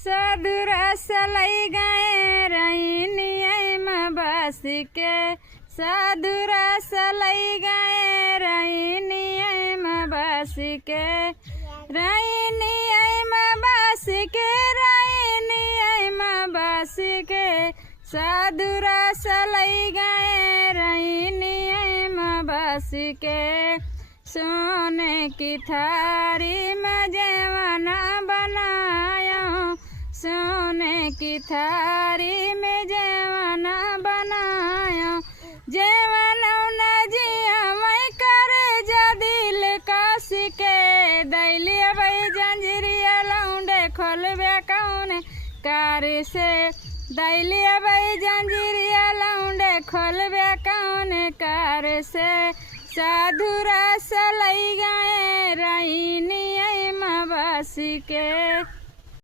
साधुरा सलाई गए रही में बस के, साधुरा सलाई गए रही में बस के, रही में बस के, रही में बस के, साधुरा सलाई गए रही में बस के। सोने की थारी में जेवना बनाया, सोने की थारी में जेवना बनाया, जेवना न जिया मैं कर जा दिल कास के, दैलिया भाई जंजीरिया लौंडे खोलबे कौन कार से, दैलिया भाई जंजीरिया लौंडे खोलबे कौन कार से। साधुरा सलाई गए रही में बस के।